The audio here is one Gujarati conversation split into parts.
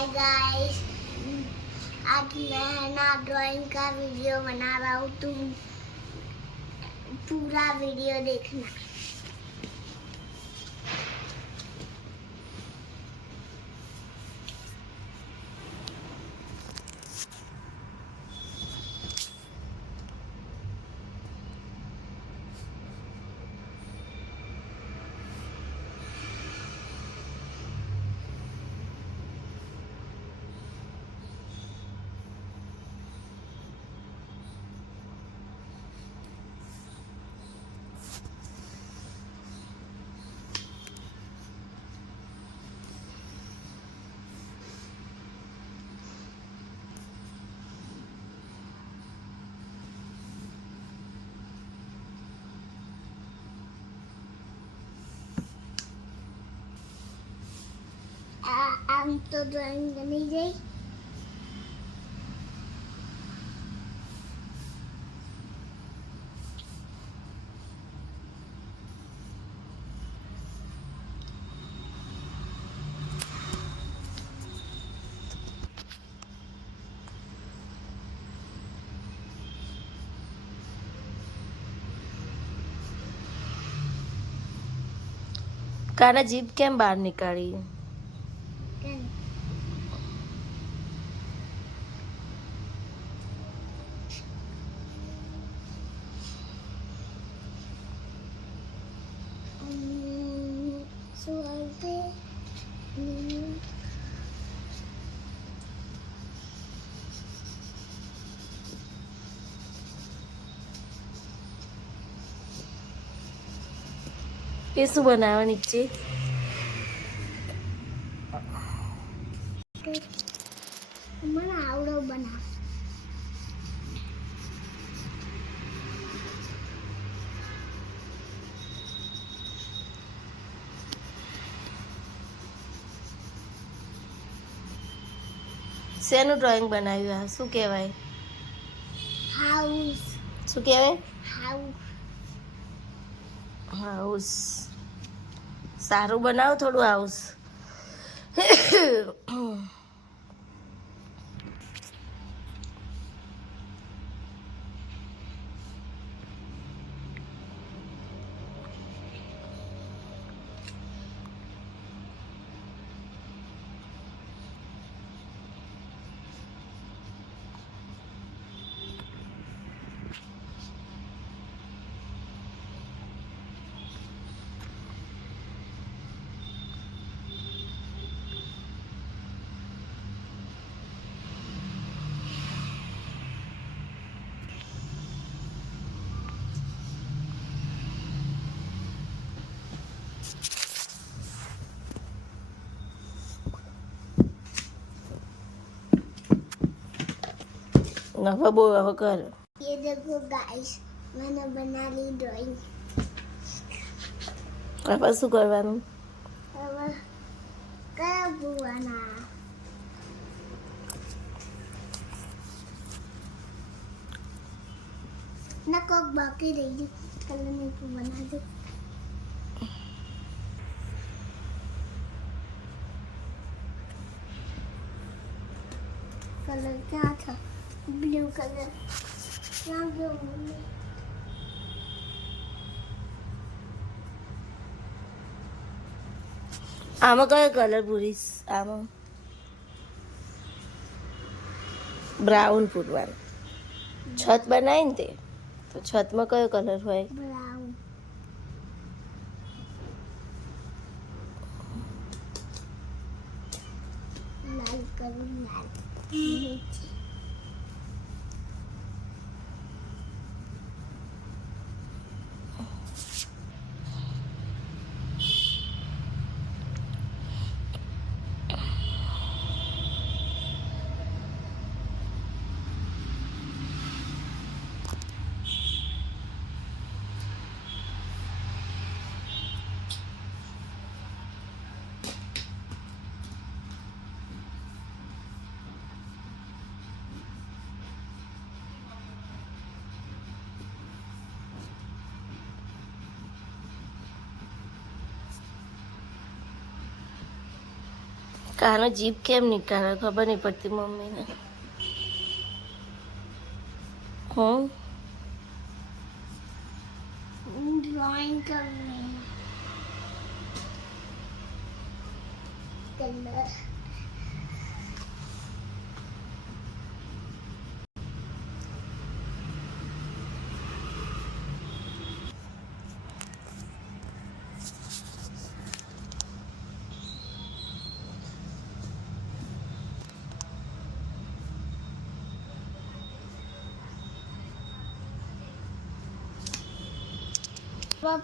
हाय गाइस, आज मैं ना ड्राइंग का वीडियो बना रहा हूँ। तुम पूरा वीडियो देखना। આમ તો ડ્રોઈંગ બની ગઈ। કાના જીભ કેમ બહાર નીકાળી? એ શું બનાવવાની છે? મને આવડો બનાવ। શેનું ડ્રોઈંગ બનાવ્યું? આ શું કહેવાય? હાઉસ। શું કહેવાય? હાઉસ। હાઉસ સારું બનાવો થોડું હાઉસ। હવે બહુ હવે કર। ये देखो गाइस, मैंने बना ली ड्राइंग। હવે શું કરવાનું? अब क्या बुआना ना कोक बाकी रही कलर में तो बना दो। कलर क्या था? Blue colour. क्या गया मम्मी? આમાં કયો કલર પૂરીશ? આમાં બ્રાઉન પૂરવાનું। છત બનાવી ને તે તો છતમાં કયો કલર હોય? ब्राउन। लाल कलर लाल नीचे। કાનો જીભ કેમ નીકાળે ખબર નહીં પડતી મમ્મીને. ड्राइंग कर रहे हैं कलर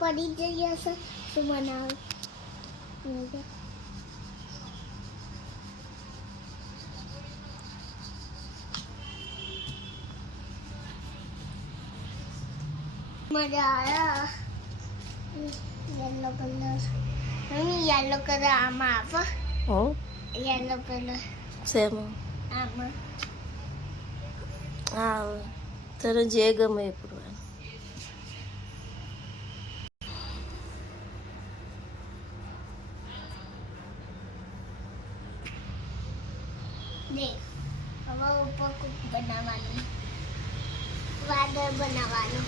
पड़ी जगह से तो बनाओ मजा आया yellow colour mummy yellow colour आमा apa येलो कलर સેમ आमा હા તને જે ગમે એ પૂરવાનું. देख હવે ઉપર કુક બનાવવાનું વાદળ બનાવવાનું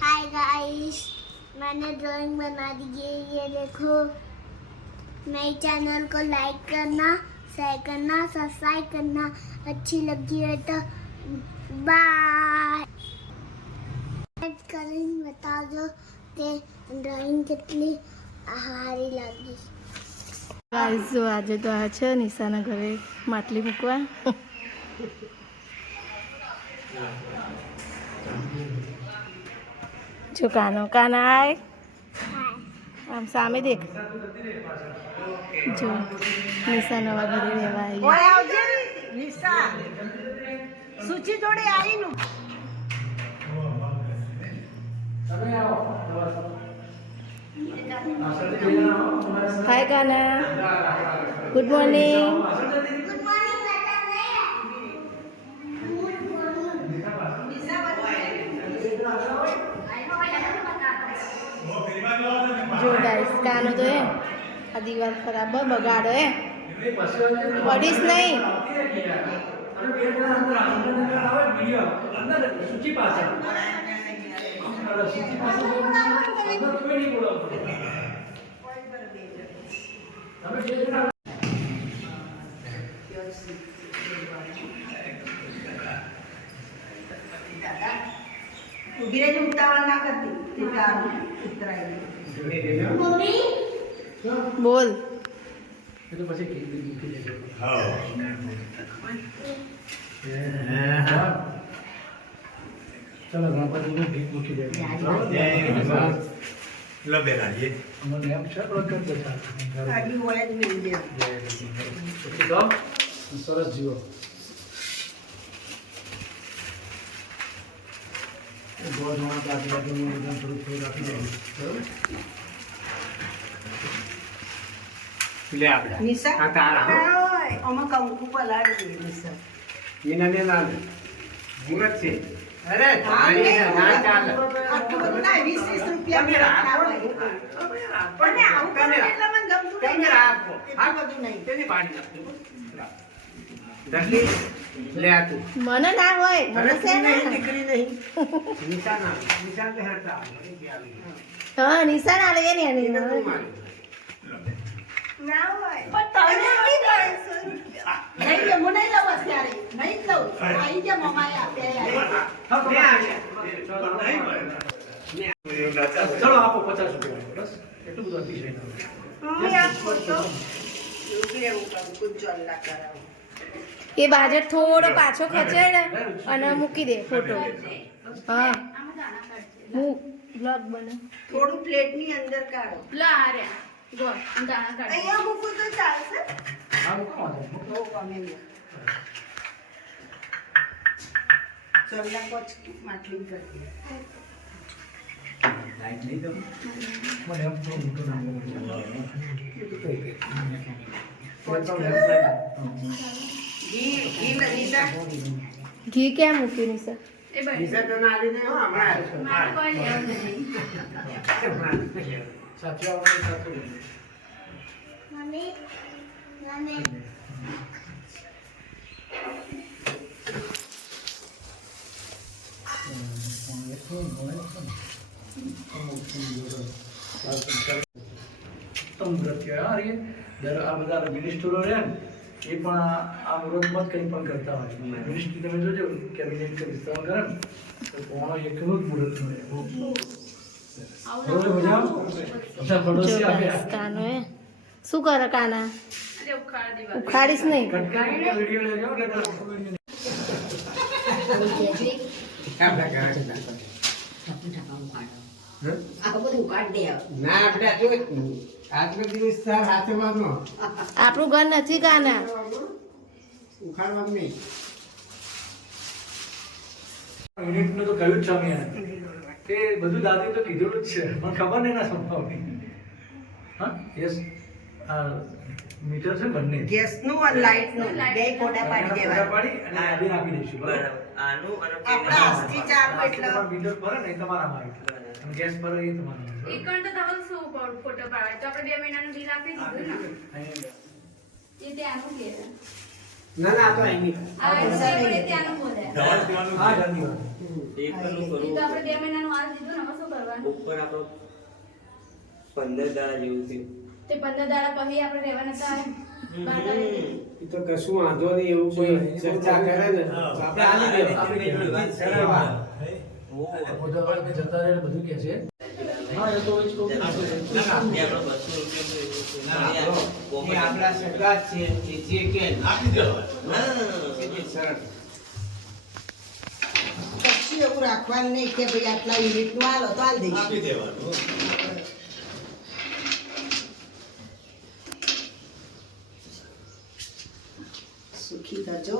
हाय गाइस मैंने ड्राइंग बना दी है ये देखो मेरे चैनल को लाइक करना शेयर करना सब्सक्राइब करना अच्छी लगी है तो बाय कमेंट बता दो कि ड्राइंग कितनी हारी लगी. ગાઈસ જો આજે તો આ છે નિશાના ઘરે માટલી મૂકવા. જો કાનો કાના આય આમ સામે દેખ. જો નિશા નવા ઘરે રહેવા આવી. ઓય આવજે ને નિશા સુચિ જોડે આવીનું હાય કાના ગુડ મોર્નિંગ. गुड मॉर्निंग बेटा જો ગાઈસ કાનો તો હે આ દીવાલ ખરાબ બગાડો હે પડીશ નહીં. ઉભી રહેજો ઉતાવળ ના કરતી ઉતરાય मम्मी બોલ ચલો ગણપતિને ભીખ મૂકી દે. લો બેના જે મને એમ છે પ્રકટ દેખાય. આડી હોય જ નહીં દે તો સરસ જીવો. ગોળમાં કાઢી રાખીને થોડું થોડું રાખી દેવું. લે આપણે નિશા આ તારા ઓય આમાં કંકુ પલાળી દે નિશા એનાને ના મુરત છે. અરે તારી ના ચાલે. આટલું બધું ના 20-30 રૂપિયા તમે રાખો. પણ આવું કરે એટલે મને ગમતું તમે નહીં. રાખો. એટલું બધું નહીં તેને પાડી નાખજો. દર્દી લે આ તું. મને ના હોય મને છે ને. દીકરી નહીં નિશાન તે હરતા હા નિશાન આલે ને એની ના હોય પણ તમે નહીં લે હું નહીં લઉં અત્યારે નહીં જ લઉં આવી ગયા મમ્માએ આપ્યા ચલો આપો 50 રૂપિયા બસ એટલું બધું અતિશય ના હોય. મમ્મી આ ફોટો ઉભી હું કંકુ ચોલ્લા કરાવું એ બાજર થોડો પાછો ખસેડ અને મૂકી દે ફોટો. હા હું બ્લોગ બને થોડું પ્લેટની અંદર કાઢો અહીંયા મૂકું તો ચાલશે આવું કોણ છે? બહુ ગમે મને. ચોલ્લા કોચ માટલી કરતી લાઈટ નહીં તો મને એમ તો મોટો નામ ઘી નિશા ઘી ક્યાં મૂક્યું નિશા નિશા તો ના આવી નહીં હો હમણાં સાચું આવવાનું સાચું મમ્મી મમ્મી વ્રત કહેવાય આ બધા મિનિસ્ટરો રહ્યા ને એ પણ આ મુહૂર્તમાં જ કંઈ પણ કરતા હોય મિનિસ્ટ્રી તમે જોજો કેબિનેટ કે વિસ્તરણ કરે ને તો પોણો એકનું જ મુહૂર્ત મળે બરોબર મજા બધા પડોશી આપ્યા કાનો એ શું કરે કાના ઉખાડીશ નહીં કટકાઈને વિડીયો લઈ જાઓ એટલે આપણા ઘરે ના આપણે જો આજનો દિવસ તાર હાથે માંગનો આપણું ઘર નથી કાના ઉખાડવાનું નહીં યુનિટનું તો કહ્યું જ છે અમે તે બધું દાદી તો કીધેલું જ છે પણ ખબર નહીં ના સંભાવની હા યસ આ મીટર છે બંને ગેસનું અને લાઇટનું બે ફોટા પાડી ફોટા દેવા પાડી અને આને આપી દઈશું બરાબર આપણા આજથી ચાલુ એટલે તમારું મીટર પર ને એ તમારામાં આવી અને ગેસ પર એ તમારામાં એકણ તો તમારે શું ફોટો પાડે તો આપણે 2 મહિનાનું બિલ આપી દીધું ને એ ત્યાંનું કે ના ના તો અહીં આ આપણે ત્યાંનું બોલે હા ગાંધી વાત એ તો આપણે 2 મહિનાનું આલ દીધું ને હવે શું કરવાનું ઉપર આપણો 15 દાડા જેવું થયું તે 15 દાડા પછી આપણે રહેવાના હતા એ તો કશું વાંધો નહીં એવું કોઈ ચર્ચા કરે ને તો આપણે આલી દેવા આપી દેવા બધા વાર કે જતા રહે બધું કહે છે હા એ તો જ કહું છું. આપણે 200 એ આપણા સગા જ છે એ જે કે આપી દેવા સરળ પછી એવું રાખવાનું નહીં કે ભાઈ આટલા યુનિટનું હાલો તો હાલ દઈશ આપી દેવાનું સુખી થજો